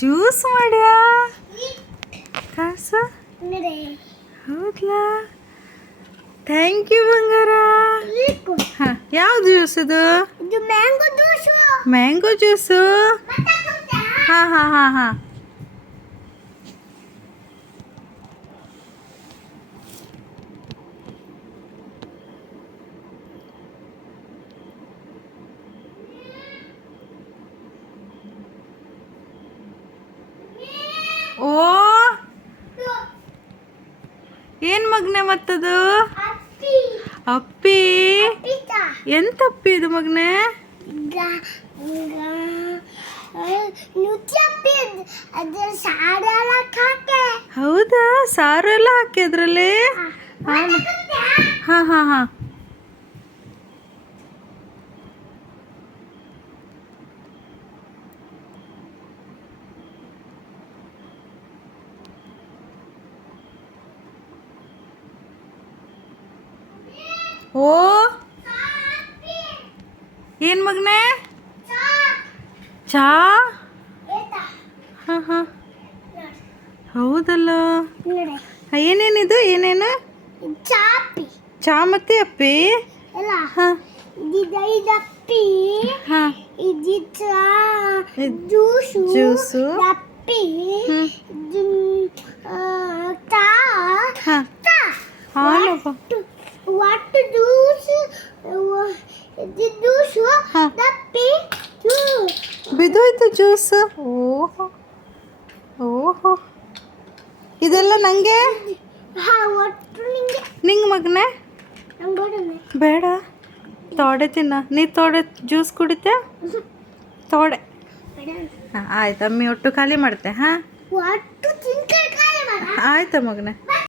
Juice ಮಾಡ್ಯಾ ಕಾಸು ಹೌದಾ thank you ಬಂಗಾರ. ಹಾಂ ಯಾವ್ದು ಜ್ಯೂಸ್ ಇದು? Mango juice. ಹಾಂ ಹಾಂ ಹಾಂ ಹಾಂ ಓ ಏನು ಮಗನೆ ಮತ್ತದು? ಅಪ್ಪಿ ಎಂತ ಅಪ್ಪಿ ಇದು ಮಗನೆ? ಹೌದಾ ಸಾರು ಎಲ್ಲ ಹಾಕಿ ಅದ್ರಲ್ಲಿ? ಹಾಂ ಹಾಂ ಹಾಂ ಹಾಂ ಓ ಏನು ಮಗನೆ? ಚಾ ಹಾಂ ಹಾಂ ಹೌದಲ್ಲ. ಏನೇನಿದು ಏನೇನು? ಚಾ ಮತ್ತೆ ಅಪ್ಪಿ? ಹಾಂ ಹಾಂ ಜ್ಯೂಸು ಹಾಂ ಹಾಂ ಬಿದ್ದೋಯ್ತು ಜ್ಯೂಸ್. ಓಹೋ ಓಹೋ ಇದೆಲ್ಲ ನನಗೆ ನಿಂಗೆ ಮಗನೆ? ಬೇಡ ತೋಡೆ ತಿನ್ನ. ನೀ ತೋಡೆ ಜ್ಯೂಸ್ ಕುಡಿತೆ? ತೋಡೆ ಹಾಂ ಆಯ್ತು ಅಮ್ಮಿ ಒಟ್ಟು ಖಾಲಿ ಮಾಡ್ತೆ. ಹಾಂ ಆಯ್ತಾ ಮಗನೆ?